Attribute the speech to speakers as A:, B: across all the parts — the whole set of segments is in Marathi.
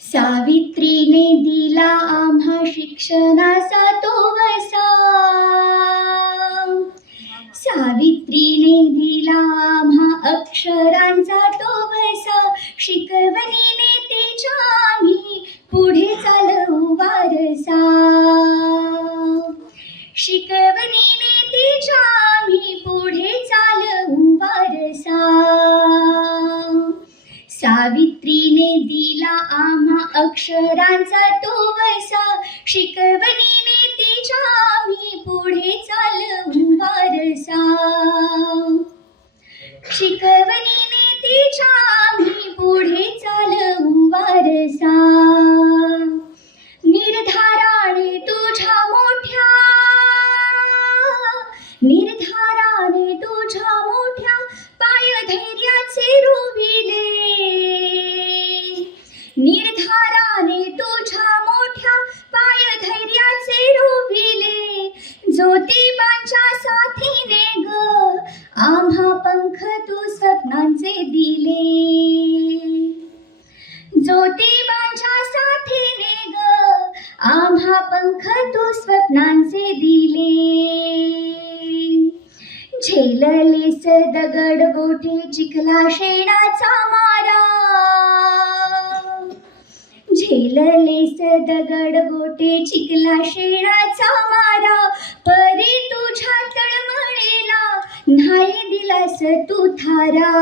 A: सावित्रीने दिला आम्हा शिक्षणाचा तो वसा. सावित्रीने दिला आम्हा अक्षरांचा तो वसा. शिकवणीने तिच्या आम्ही पुढे चालवू वारसा. शिक सावित्रीने दिला आम्हा अक्षरांचा तो वसा. शिकवणीने तिच्या आम्ही पुढे चालवू वारसा. शिकवणीने तिच्या आम्ही पुढे चालवू वारसा. ज्योतिबांच्या साथीने ग. आम्हा पंख तू स्वप्नांचे दिले. झेलले दगड बोटे चिखला शेणाचा मारा. झेलले दगड बोटे चिखला शेणाचा मारा. परी तुझ्या तळमळीला नाही दिलास तू थारा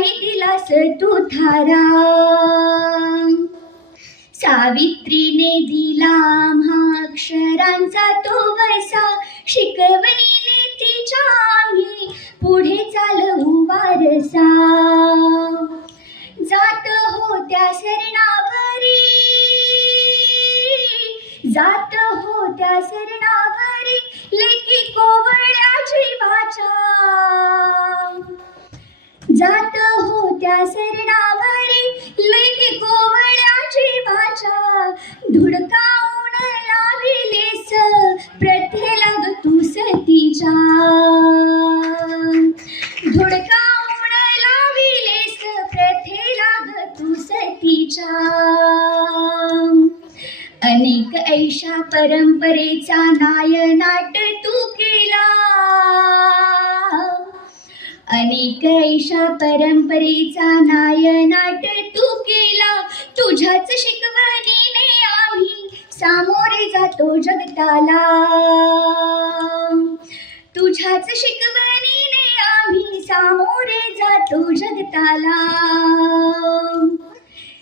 A: नाही दिलास तू थारा सावित्रीने दिला महाक्षरांचा तो वसा शिकवणीने तिच्या आम्ही पुढे चालवू वारसा. जात होत्या शरणावरी. जात होत्या शरणावरी. लेखी कोवळ्या जीवाच्या. जात होत्या शरणावरी लेकी कोवळ्याची जीवाच्या धुडकावून लाविलेस प्रथेला तू सतीच्या धुडकावून लाविलेस प्रथेला ग तू सतीच्या अनेक ऐशा परंपरेचा नायनाट अनेक ऐशा परंपरेचा नायनाट तू केला. तुझ्याच शिकवणीने आम्ही सामोरे जातो जगताला. तुझ्याच शिकवणीने आम्ही सामोरे जातो जगताला.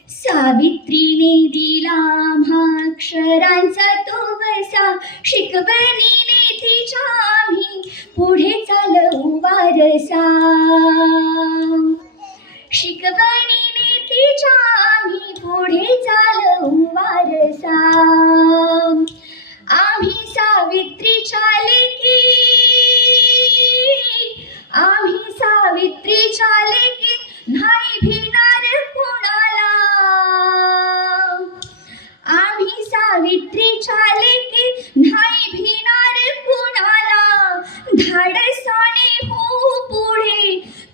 A: सावित्रीने दिला आम्हा अक्षरांचा तो वसा. शिकवणीने तिच्या आम्ही पुढे वारसा. शिकवणीने तिच्या आम्ही पुढे चालवू वारसा. आम्ही सावित्रीच्या की आम्ही सावित्रीच्या की नाही भिना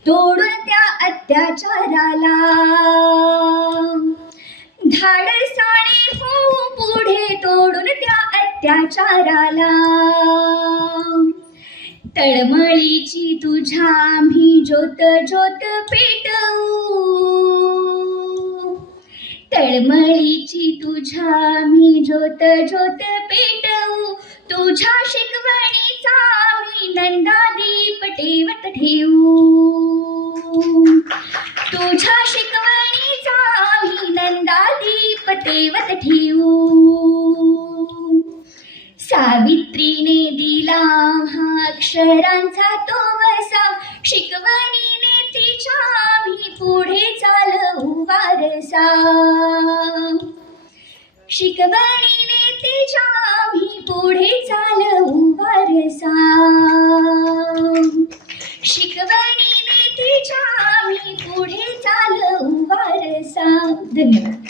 A: तोडून त्या अत्याचाराला. धाडसाने हो पुढे तोडून त्या अत्याचाराला. तळमळीची तुझ्या आम्ही ज्योत ज्योत पेटवू. तळमळीची तुझ्या मी ज्योत ज्योत पेटवू. तुझ्या शिकवणीचा मी नंदादीप टेवत ठेवू. तुझ्या शिकवणीचा मी नंदादीप ठेवत ठेवू. सावित्रीने दिला हा अक्षरांचा तो वसा शिकवणीने तिच्या शिकवणीने तिच्या आम्ही पुढे चालवू वारसा. शिकवणीने तिच्या आम्ही पुढे चालवू वारसा. धन्यवाद.